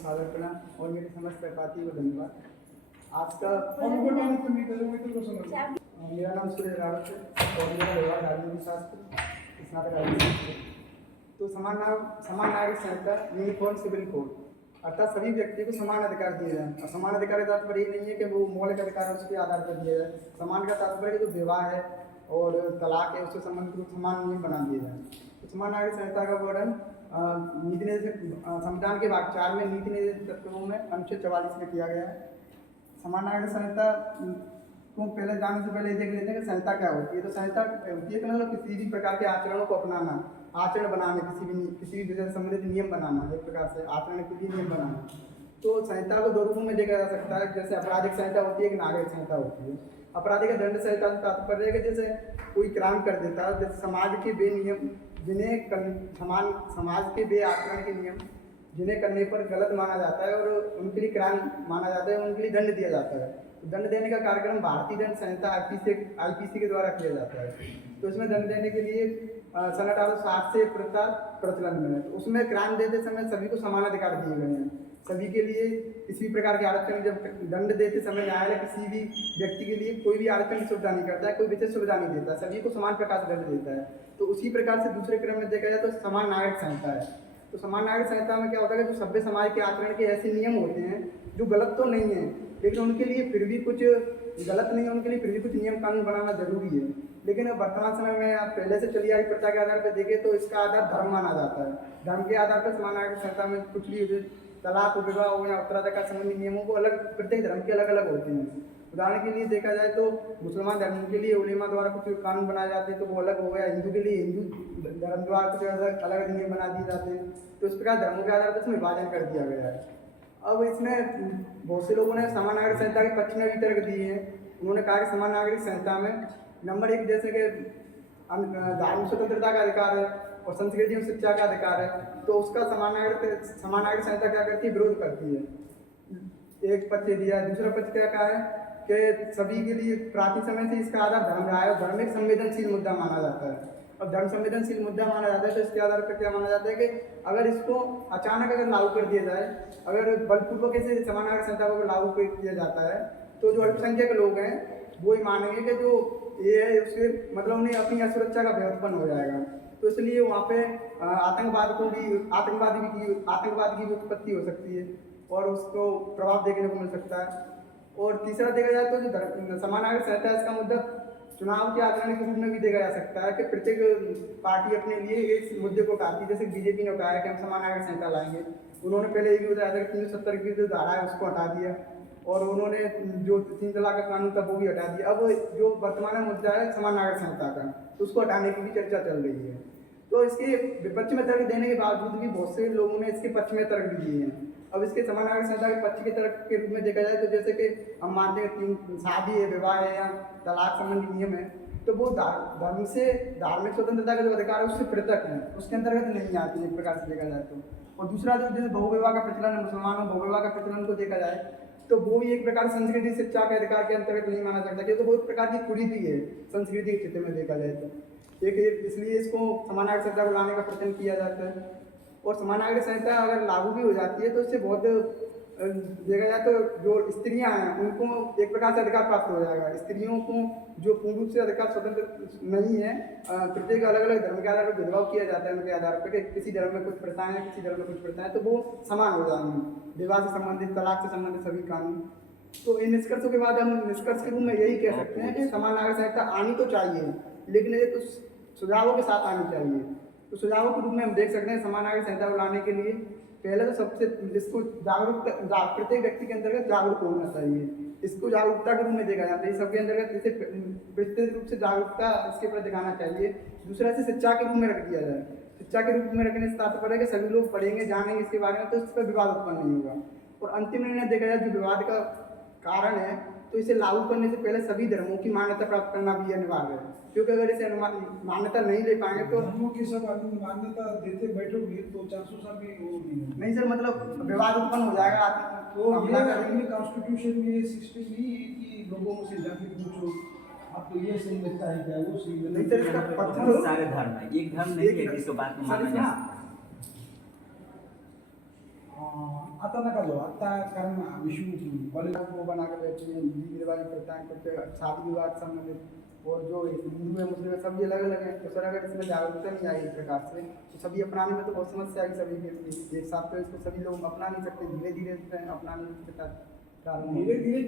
सादर प्रणाम और मेरी समस्त सहपाठी को धन्यवाद। आज का मेरा नाम सुरेश रावत है और मेरा विभाग राजनीति शास्त्र स्नातक राजनीति। तो समान नागरिक संहिता यूनिफॉर्म सिविल कोड अर्थात सभी व्यक्ति को समान अधिकार दिए जाए। और समान अधिकार का तात्पर्य ये नहीं है कि वो मौलिक अधिकार उसके आधार पर दिया जाए। समान का तात्पर्य जो विवाह है और तलाक है उससे संबंधित समान नियम बना दिए जाए। तो समान नागरिक संहिता का वर्णन नीति निर्देशक संविधान के भाग 4 में नीति निर्देशक तत्वों में अनुच्छेद 44 में किया गया है। समान नागरिक संहिता को पहले जानने से पहले देख लेते हैं कि संहिता क्या होती है। तो संहिता होती है कि मतलब किसी भी प्रकार के आचरणों को अपनाना, आचरण बनाना, किसी भी विषय से संबंधित नियम बनाना, एक प्रकार से आचरण के लिए नियम बनाना। तो संहिता को दो रूपों में देखा जा सकता है, जैसे आपराधिक संहिता होती है, एक नागरिक संहिता होती है। आपराधिक दंड संहिता से तात्पर्य है कि जैसे कोई क्राइम कर देता है, जैसे समाज के बेनियम समाज के बे आचरण के नियम जिन्हें करने पर गलत माना जाता है और उनके लिए क्राइम माना जाता है, उनके लिए दंड दिया जाता है। तो दंड देने का कार्यक्रम भारतीय दंड संहिता आईपीसी के द्वारा किया जाता है। तो इसमें दंड देने के लिए सन 1860 से प्रचलन में है। तो उसमें क्राइम देते समय सभी को समान अधिकार दिए गए हैं। सभी के लिए किसी भी प्रकार के आरक्षण, जब दंड देते समय न्यायालय किसी भी व्यक्ति के लिए कोई भी आरक्षण की सुविधा नहीं करता है, कोई विशेष सुविधा नहीं देता, सभी को समान प्रकार से दंड देता है। तो उसी प्रकार से दूसरे क्रम में देखा जाए तो समान नागरिक संहिता है। तो समान नागरिक संहिता में क्या होता है कि जो सभ्य समाज के आचरण के ऐसे नियम होते हैं जो गलत तो नहीं है, लेकिन उनके लिए फिर भी कुछ गलत नहीं है, उनके लिए फिर भी कुछ नियम कानून बनाना जरूरी है। लेकिन अब वर्तमान समय में आप पहले से चली आ रही प्रथा के आधार पर देखें तो इसका आधार धर्म माना जाता है। धर्म के आधार पर समान नागरिक संहिता में कुछ भी तलाक, विवाह हो या उत्तराधिकार संबंधी नियमों को अलग, प्रत्येक धर्म के अलग अलग होते हैं। उदाहरण के लिए देखा जाए तो मुसलमान धर्म के लिए उलेमा द्वारा कुछ कानून बनाए जाते हैं तो वो अलग हो गया। हिंदू के लिए हिंदू धर्म द्वारा कुछ अलग नियम बना दिए जाते हैं। तो इस प्रकार धर्मों के आधार पर इसमें विभाजन कर दिया गया है। अब इसमें बहुत से लोगों ने समान नागरिक संहिता के पक्ष में भी तर्क दिए हैं। उन्होंने कहा कि समान नागरिक संहिता में नंबर 1 जैसे कि धार्मिक स्वतंत्रता का अधिकार है और संस्कृति और शिक्षा का अधिकार है, तो उसका समान नागरिक संहिता क्या करती है, विरोध करती है। एक पक्ष दिया है। दूसरा पक्ष क्या कहा है कि सभी के लिए प्राचीन समय से इसका आधार धर्म रहा है और धर्म एक संवेदनशील मुद्दा माना जाता है। और धर्म संवेदनशील मुद्दा माना जाता है तो इसके आधार पर क्या माना जाता है कि अगर इसको अचानक अगर लागू कर दिया जाए, अगर बलपूर्वक इसे समान नागरिक संहिता को लागू कर दिया जाता है तो जो अल्पसंख्यक लोग हैं वो ही मानेंगे कि जो ये है उसके मतलब उन्हें अपनी असुरक्षा का भय उत्पन्न हो जाएगा। तो इसलिए वहाँ पे आतंकवाद की भी उत्पत्ति हो सकती है और उसको प्रभाव देखने को मिल सकता है। और तीसरा देखा जाए तो जो समान नागरिक संहिता है इसका मुद्दा चुनाव के आचरण के रूप में भी देखा जा सकता है कि प्रत्येक पार्टी अपने लिए इस मुद्दे को उठाती है। जैसे बीजेपी ने उठाया कि हम समान नागरिक संहिता लाएंगे, उन्होंने पहले ये भी बताया था कि 370 की जो धारा है उसको हटा दिया और उन्होंने जो 3 तलाक का कानून था वो भी हटा दिया। अब जो वर्तमान में मुद्दा है समान नागरिक संहिता का, तो उसको हटाने की भी चर्चा चल रही है। तो इसके विपक्ष में तर्क देने के बावजूद भी बहुत से लोगों ने इसके पक्ष में तर्क भी दिए हैं। अब इसके समान नागरिक संहिता के पक्ष के तर्क के रूप में देखा जाए तो जैसे कि हम मानते हैं 3 शादी है, विवाह है या तलाक संबंधी नियम है, तो वो धर्म से धार्मिक स्वतंत्रता का जो अधिकार है उससे पृथक है, उसके अंतर्गत नहीं आती एक प्रकार से देखा जाए तो। और दूसरा जो जैसे बहुविवाह का प्रचलन है, मुसलमानों बहुविवाह का प्रचलन को देखा जाए तो वो भी एक प्रकार संस्कृति शिक्षा के अधिकार के अंतर्गत नहीं माना सकता, क्योंकि वो एक प्रकार की कुरीति है संस्कृति के क्षेत्र में देखा जाए तो। इसलिए इसको समान नागरिक संहिता को लाने का प्रयत्न किया जाता है। और समान नागरिक संहिता अगर लागू भी हो जाती है तो इससे बहुत देखा जाए तो जो स्त्रियां हैं उनको एक प्रकार से अधिकार प्राप्त हो जाएगा। स्त्रियों को जो पूर्ण रूप से अधिकार स्वतंत्र नहीं है, प्रत्येक अलग अलग धर्म के आधार पर भेदभाव किया जाता है उनके आधार पर कि किसी धर्म में कुछ प्रथाएं हैं, किसी धर्म में कुछ प्रथाएं, तो वो समान हो जाएंगे। विवाह से संबंधित, तलाक से संबंधित सभी कानून। तो इन निष्कर्षों के बाद हम निष्कर्ष के रूप में यही कह सकते हैं कि समान नागरिक संहिता आनी तो चाहिए, लेकिन ये कुछ सुझावों के साथ आनी चाहिए। तो सुझावों के रूप में हम देख सकते हैं समान नागरिक संहिता को लाने के लिए पहले तो सबसे इसको जागरूकता, प्रत्येक व्यक्ति के अंतर्गत जागरूक होना चाहिए। इसको जागरूकता के रूप में देखा जाता है, सबके अंतर्गत इसे विस्तृत रूप से जागरूकता इसके ऊपर दिखाना चाहिए। दूसरा इसे शिक्षा के रूप में रख दिया जाए। शिक्षा के रूप में रखने से तात्पर्य है कि सभी लोग पढ़ेंगे, जानेंगे इसके बारे में, तो इस पर विवाद उत्पन्न नहीं होगा। और अंतिम निर्णय देखा जाए जो विवाद का कारण है, तो इसे लागू करने से पहले सभी धर्मों की मान्यता प्राप्त करना भी अनिवार्य है, क्योंकि अगर इसे मान्यता नहीं ले पाएंगे तो धर्मों की सब मान्यता देते बैठोगे तो 400 साल भी वो नहीं सर, मतलब विवाद उत्पन्न हो जाएगा। तो ये कॉन्स्टिट्यूशन में सिस्टम ही कि लोगों से जाके पूछो आपको ये सही लगता है क्या, वो सही नहीं सर, इसका बहुत सारे धर्म है, एक धर्म नहीं है जिसको बात को माना जा सकता है। आता नका जाऊ आता, कारण विश्व कॉलेज वो बना के बैठे हैं, रीति रिवाज प्रथाएं कुछ शादी विवाह से संबंधित, और जो हिंदू है मुस्लिम है सब ये अलग अलग है। तो सर अगर इसमें जागरूकता नहीं आई एक प्रकार से तो सभी अपनाने में तो बहुत समस्या आएगी सभी के लिए। एक साथ तो इसको सभी लोग अपना नहीं सकते, धीरे धीरे अपनाने के कारण धीरे धीरे